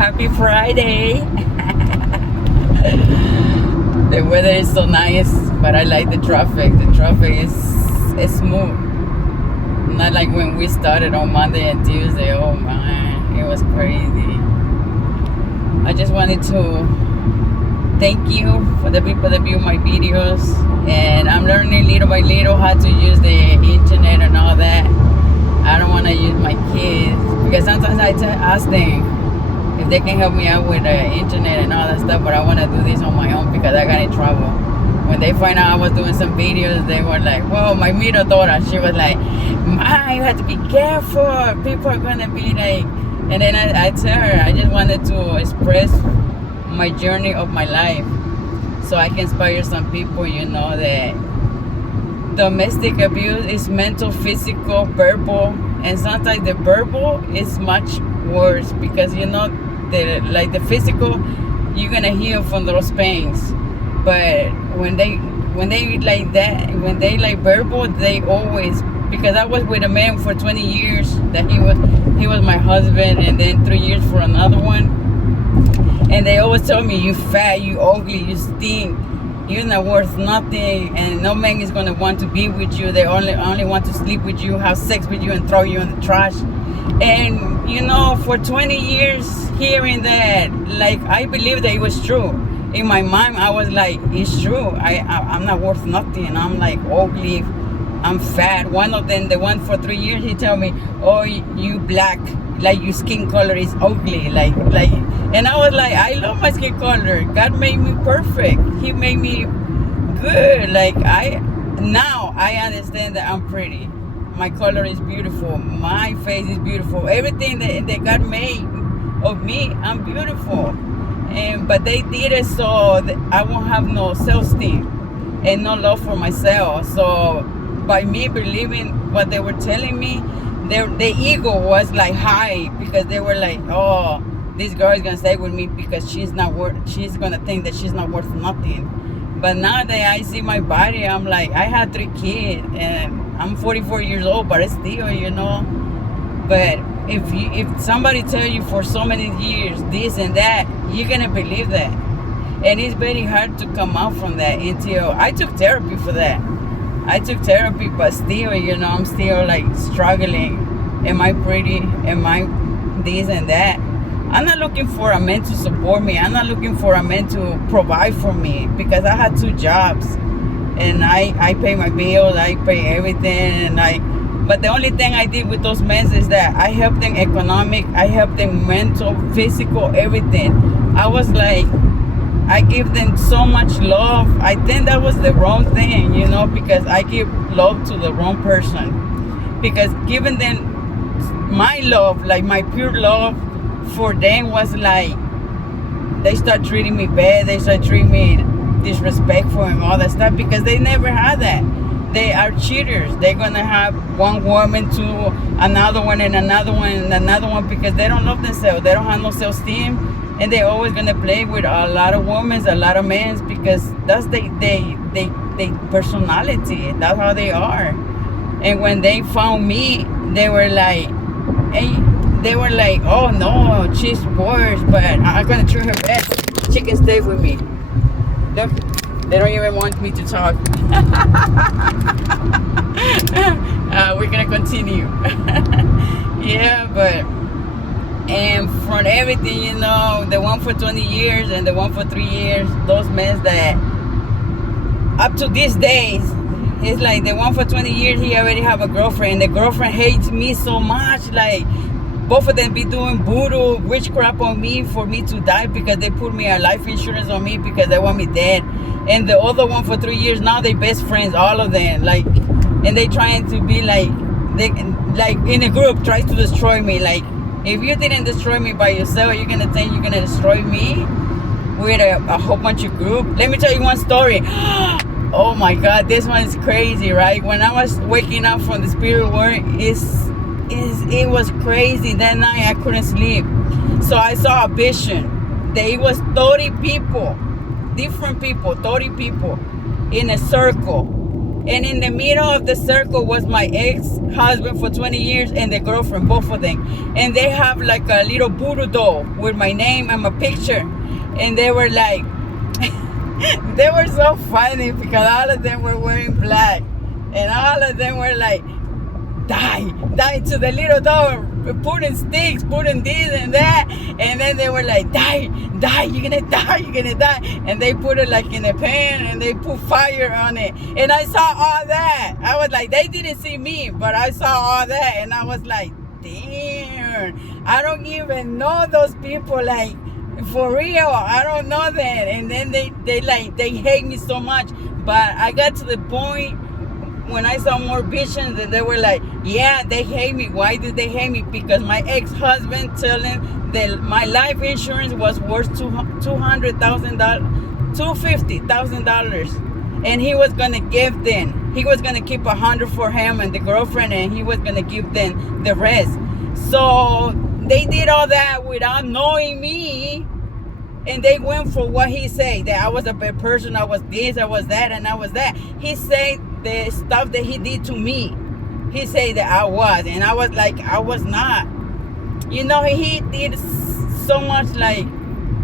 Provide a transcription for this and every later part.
Happy Friday. The weather is so nice, but I like the traffic. The traffic is smooth. Not like when we started on Monday and Tuesday. Oh man, it was crazy. I just wanted to thank you for the people that view my videos, and I'm learning little by little how to use the internet and all that. I don't want to use my kids because sometimes I ask them if they can help me out with the internet and all that stuff, but I want to do this on my own because I got in trouble. When they find out I was doing some videos, they were like, "Whoa!" My middle daughter, she was like, "Ma, you have to be careful. People are gonna be like." And then I tell her I just wanted to express my journey of my life, so I can inspire some people. You know that domestic abuse is mental, physical, verbal, and sometimes the verbal is much worse because the physical, you're gonna heal from those pains, but when they like that, when they like verbal, they always, because I was with a man for 20 years that he was my husband, and then 3 years for another one, and they always tell me, "You fat, you ugly, you stink, you're not worth nothing, and no man is gonna want to be with you. They only want to sleep with you, have sex with you, and throw you in the trash." And for 20 years hearing that, like, I believed that it was true. In my mind, I was like, it's true. I'm not worth nothing. I'm like ugly. I'm fat. One of them, the one for 3 years, he told me, "Oh, you black, like your skin color is ugly." Like, and I was like, I love my skin color. God made me perfect. He made me good. Like, now I understand that I'm pretty. My color is beautiful. My face is beautiful. Everything that God made of me, I'm beautiful. But they did it so that I won't have no self-esteem and no love for myself. So by me believing what they were telling me, their ego was like high, because they were like, "Oh, this girl is gonna stay with me because she's gonna think that she's not worth nothing." But now that I see my body, I'm like, I had 3 kids and I'm 44 years old, but it's still. But if somebody tell you for so many years this and that, you're gonna believe that. And it's very hard to come out from that until I took therapy for that. I took therapy, but still, I'm still like struggling. Am I pretty? Am I this and that? I'm not looking for a man to support me. I'm not looking for a man to provide for me, because I had 2 jobs and I pay my bills, I pay everything, but the only thing I did with those men is that I helped them economic, I helped them mental, physical, everything. I was like, I give them so much love. I think that was the wrong thing, because I give love to the wrong person. Because giving them my love, like my pure love for them, was like, they start treating me bad, they start treating me disrespectful and all that stuff, because they never had that. They are cheaters. They're gonna have one woman to another one and another one and another one, because they don't love themselves. They don't have no self-esteem, and they're always gonna play with a lot of women, a lot of men, because that's they personality. That's how they are. And when they found me, they were like, "Oh no, she's worse, but I'm gonna treat her best. She can stay with me." Look, they don't even want me to talk. We're gonna continue. Yeah, and from everything, the one for 20 years and the one for 3 years, those men that up to these days, it's like the one for 20 years, he already have a girlfriend. The girlfriend hates me so much, like, both of them be doing voodoo, witchcraft on me for me to die, because they put me a life insurance on me because they want me dead. And the other one for 3 years, now they best friends, all of them. Like, and they trying to be like in a group, try to destroy me. Like, if you didn't destroy me by yourself, you're gonna think you're gonna destroy me with a whole bunch of group. Let me tell you one story. Oh my God, this one is crazy, right? When I was waking up from the spirit world, it was crazy. That night I couldn't sleep, so I saw a vision. There was 30 people, different people, 30 people in a circle, And in the middle of the circle was my ex-husband for 20 years and the girlfriend, both of them. And they have like a little voodoo doll with my name and my picture. And they were like, they were so funny because all of them were wearing black. And all of them were like, die to the little doll, putting sticks, putting this and that. And then they were like, die, you're gonna die. And they put it like in a pan and they put fire on it. And I saw all that. I was like, they didn't see me, but I saw all that. And I was like, damn, I don't even know those people, like, for real. I don't know that. And then they hate me so much. But I got to the point when I saw more visions that they were like, yeah, they hate me. Why did they hate me? Because my ex-husband told them that my life insurance was worth $250,000, and he was gonna give them. He was gonna keep 100 for him and the girlfriend, and he was gonna give them the rest. So they did all that without knowing me. And they went for what he said, that I was a bad person, I was this, I was that, and I was that. He said the stuff that he did to me. He said that I was, and I was like, I was not. You know, he did so much. Like,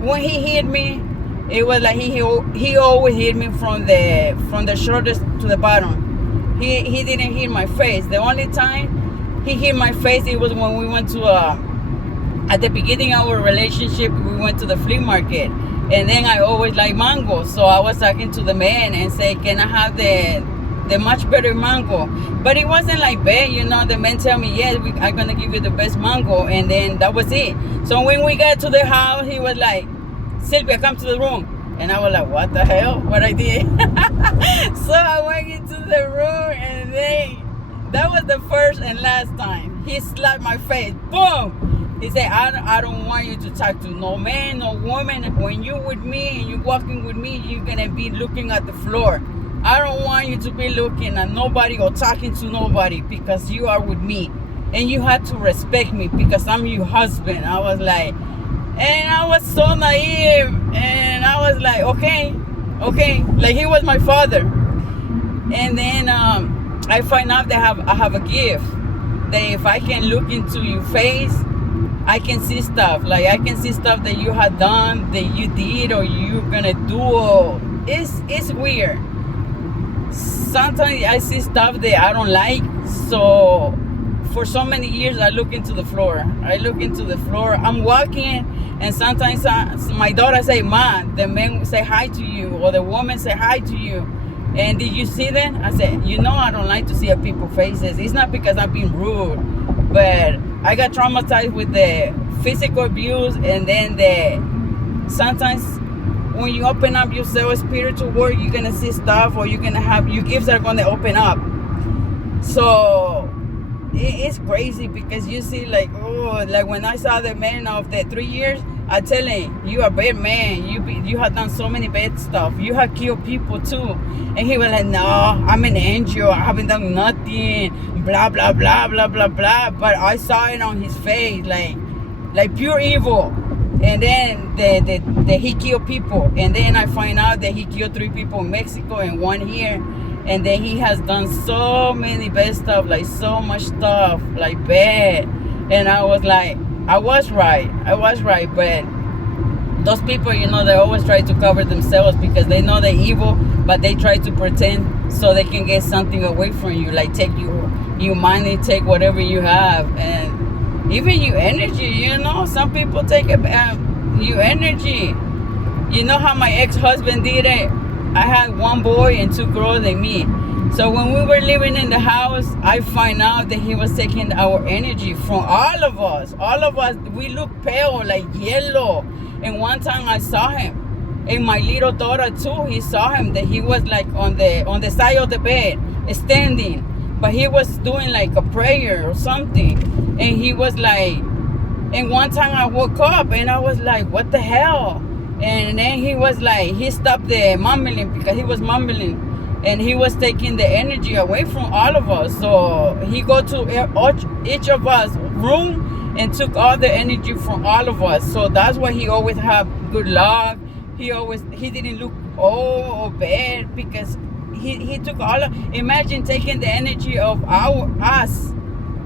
when he hit me, it was like he always hit me from the shoulders to the bottom. He didn't hit my face. The only time he hit my face, it was when we went to at the beginning of our relationship, we went to the flea market. And then I always like mango. So I was talking to the man and say, can I have the much better mango? But it wasn't like bad, you know. The man tell me, yes, I'm going to give you the best mango. And then that was it. So when we got to the house, he was like, Sylvia, come to the room. And I was like, what the hell? What I did? So I went into the room, and then that was the first and last time. He slapped my face. Boom! He said, I don't want you to talk to no man, no woman. When you're with me and you're walking with me, you're going to be looking at the floor. I don't want you to be looking at nobody or talking to nobody, because you are with me. And you have to respect me because I'm your husband. I was like, and I was so naive. And I was like, okay. Like, he was my father. And then I find out that I have a gift. That if I can look into your face, I can see stuff. Like, I can see stuff that you had done, that you did, or you're gonna do. It's weird. Sometimes I see stuff that I don't like. So for so many years, I look into the floor. I'm walking, and sometimes my daughter say, "Ma," the man say hi to you, or the woman say hi to you. And did you see that? I said, I don't like to see people's faces. It's not because I'm being rude, but I got traumatized with the physical abuse, and then sometimes when you open up yourself spiritual work, you're gonna see stuff, or you're gonna have your gifts are gonna open up. So it's crazy, because you see, like, like when I saw the man of the 3 years, I tell him, you are a bad man. You have done so many bad stuff. You have killed people too. And he was like, no, I'm an angel. I haven't done nothing. Blah, blah, blah, blah, blah, blah. But I saw it on his face, like pure evil. And then that he killed people. And then I find out that he killed 3 people in Mexico and 1 here. And then he has done so many bad stuff, like so much stuff, like bad. And I was like, I was right, but those people, they always try to cover themselves because they know they're evil, but they try to pretend so they can get something away from you, like take your money, take whatever you have, and even your energy, some people take your energy. You know how my ex-husband did it? I had 1 boy and 2 girls and me. So when we were living in the house, I find out that he was taking our energy from all of us. All of us, we look pale, like yellow. And one time I saw him. And my little daughter too, he saw him, that he was like on the side of the bed, standing. But he was doing like a prayer or something. And he was like, and one time I woke up and I was like, what the hell? And then he was like, he stopped the mumbling, because he was mumbling. And he was taking the energy away from all of us. So he go to each of us room and took all the energy from all of us. So that's why he always have good luck. He didn't look bad, because he took all of, imagine taking the energy of us.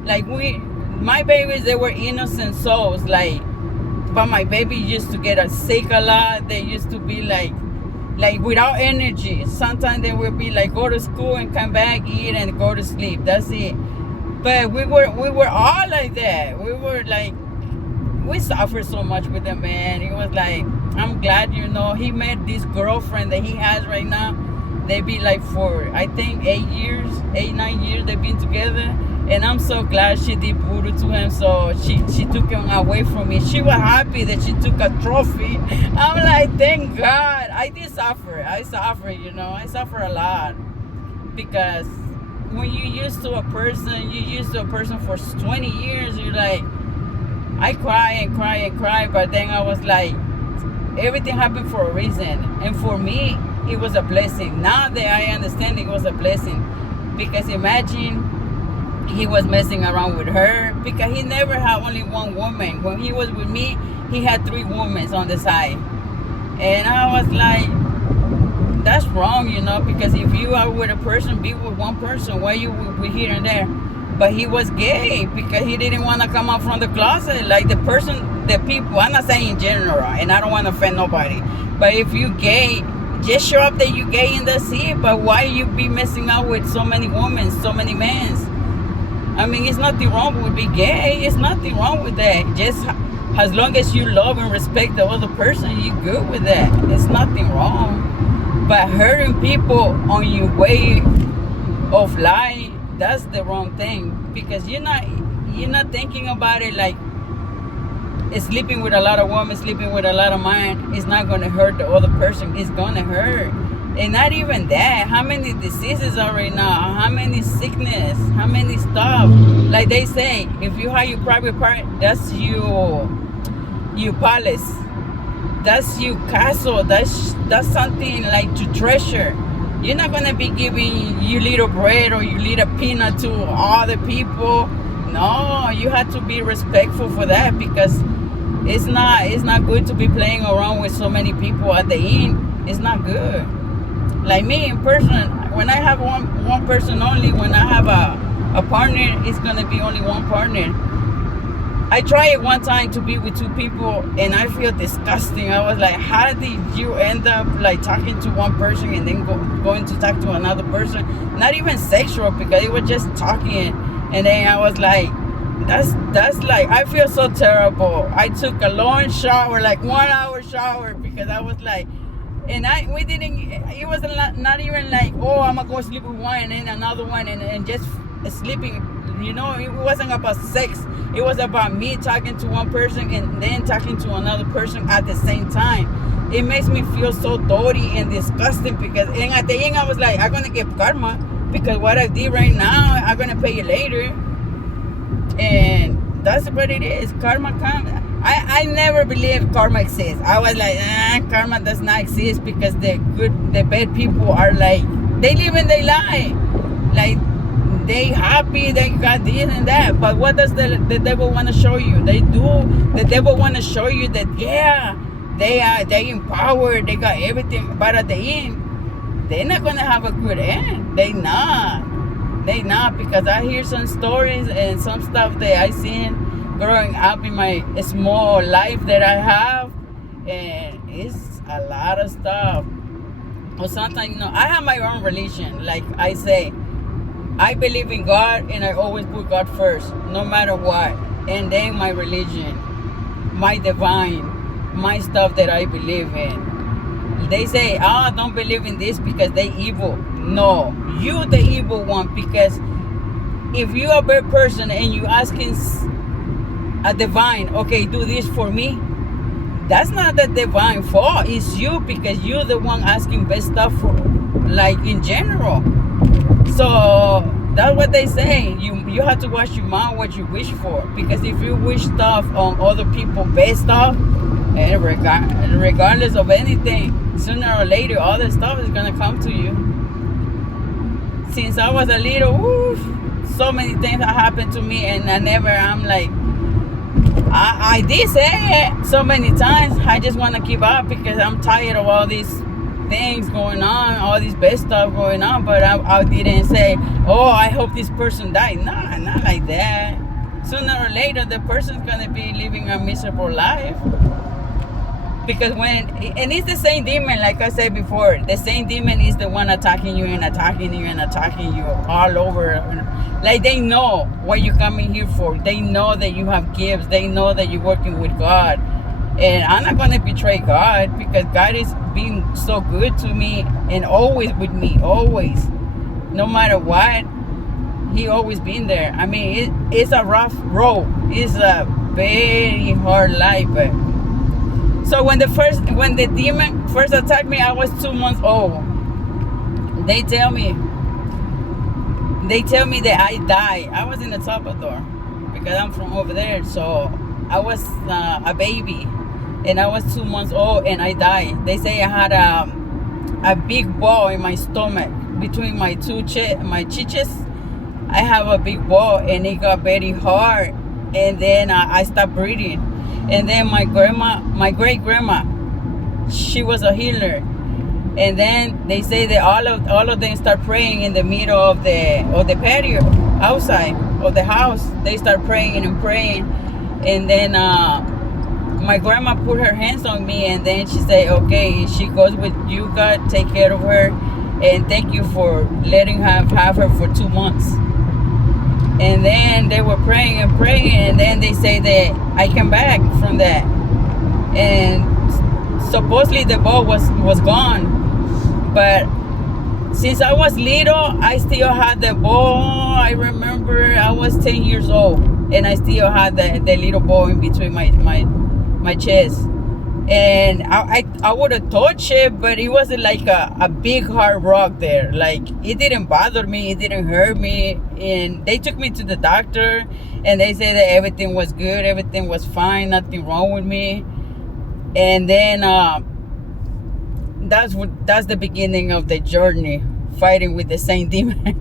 Like my babies, they were innocent souls. Like, but my baby used to get sick a lot. They used to be like without energy. Sometimes they would be like, go to school and come back, eat and go to sleep. That's it. But we were all like that. We were like, we suffered so much with the man. It was like, I'm glad, he met this girlfriend that he has right now. They be like for, I think 8, 9 years they've been together. And I'm so glad she did voodoo to him. So she took him away from me. She was happy that she took a trophy. I'm like, thank God. I did suffer. I suffer, I suffer a lot. Because when you're used to a person for 20 years, you're like, I cry and cry and cry. But then I was like, everything happened for a reason. And for me, it was a blessing. Now that I understand, it was a blessing. Because imagine, he was messing around with her, because he never had only one woman. When he was with me, he had 3 women on the side. And I was like, that's wrong, because if you are with a person, be with one person. Why you with here and there? But he was gay because he didn't want to come out from the closet. Like the people, I'm not saying in general, and I don't want to offend nobody. But if you gay, just show up that you gay and that's it. But why you be messing out with so many women, so many men? I mean, it's nothing wrong with being gay. It's nothing wrong with that. Just as long as you love and respect the other person, you're good with that. It's nothing wrong. But hurting people on your way of life, that's the wrong thing. Because you're not thinking about it like sleeping with a lot of women, sleeping with a lot of men is not going to hurt the other person. It's going to hurt. And not even that. How many diseases are right now? How many sickness? How many stuff? Like they say, if you have your private part, that's your palace. That's your castle. That's something like to treasure. You're not gonna be giving you little bread or you little peanut to other people. No, you have to be respectful for that, because it's not good to be playing around with so many people at the end. It's not good. Like me in person, when I have one person only, when I have a partner, it's gonna be only one partner. I tried it one time to be with 2 people and I feel disgusting. I was like, how did you end up like talking to one person and then going to talk to another person? Not even sexual, because it was just talking. And then I was like, that's like, I feel so terrible. I took a long shower, like 1 hour shower, because I was like, and it was not even like, oh, I'm gonna go sleep with one and then another one and just sleeping. It wasn't about sex. It was about me talking to one person and then talking to another person at the same time. It makes me feel so dirty and disgusting, because and at the end I was like, I'm gonna get karma, because what I did right now, I'm gonna pay you later. And that's what it is. Karma comes. I never believed karma exists. I was like, karma does not exist, because the bad people are like, they live and they lie. Like, they happy, they got this and that. But what does the devil want to show you? The devil want to show you that, yeah, they empowered, they got everything. But at the end, they're not going to have a good end. They not, because I hear some stories and some stuff that I seen growing up in my small life that I have, and it's a lot of stuff. Or sometimes, I have my own religion. Like I say, I believe in God, and I always put God first, no matter what. And then my religion, my divine, my stuff that I believe in. They say, don't believe in this because they evil. No, you the evil one, because if you are a bad person and you asking a divine, okay, do this for me, that's not the divine fault. It's you, because you're the one asking best stuff for, like, in general. So that's what they say. You have to watch your mouth, what you wish for, because if you wish stuff on other people, best stuff, and regardless of anything, sooner or later all that stuff is gonna come to you. Since I was a little, so many things that happened to me, and I'm like, I did say it so many times. I just want to keep up, because I'm tired of all this things going on, all this bad stuff going on, but I didn't say, oh, I hope this person died. Nah, not like that. Sooner or later, the person's going to be living a miserable life. Because and it's the same demon, like I said before, the same demon is the one attacking you and attacking you and attacking you all over. Like, they know what you're coming here for. They know that you have gifts. They know that you're working with God. And I'm not going to betray God, because God is being so good to me and always with me, always. No matter what, He always been there. I mean, it's a rough road. It's a very hard life, but so when the demon first attacked me, I was 2 months old. They tell me that I died. I was in El Salvador, because I'm from over there. So I was a baby, and I was 2 months old, and I died. They say I had a big ball in my stomach between my my chiches. I have a big ball, and it got very hard, and then I stopped breathing. And then my great grandma, she was a healer. And then they say that all of them start praying in the middle of the patio outside of the house. They start praying and praying. And then my grandma put her hands on me, and then she said, okay, she goes with you, God, take care of her, and thank you for letting her have her for 2 months. And then they were praying and praying, and then they say that I came back from that. And supposedly the ball was gone. But since I was little, I still had the ball. I remember I was 10 years old, and I still had the little ball in between my chest. And I would have touched it, but it wasn't like a big hard rock there. Like, it didn't bother me, it didn't hurt me. And they took me to the doctor, and they said that everything was good, everything was fine, nothing wrong with me. And then that's the beginning of the journey, fighting with the same demon,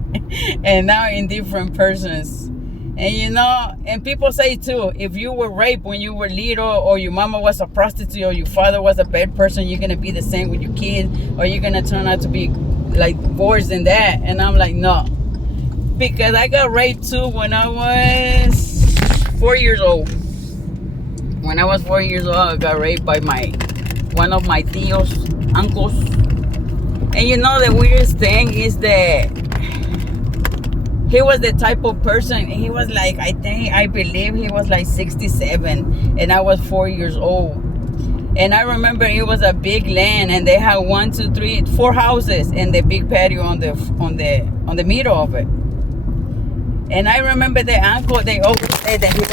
and now in different persons. And and people say too, if you were raped when you were little, or your mama was a prostitute, or your father was a bad person, you're going to be the same with your kids, or you're going to turn out to be like worse than that. And I'm like, no. Because I got raped too when I was 4 years old. When I was 4 years old, I got raped by one of my tios, uncles. And the weirdest thing is that he was the type of person, he was like, I believe he was like 67, and I was 4 years old. And I remember it was a big land, and they had 1, 2, 3, 4 houses, and the big patio on the middle of it. And I remember the uncle, they always said that he was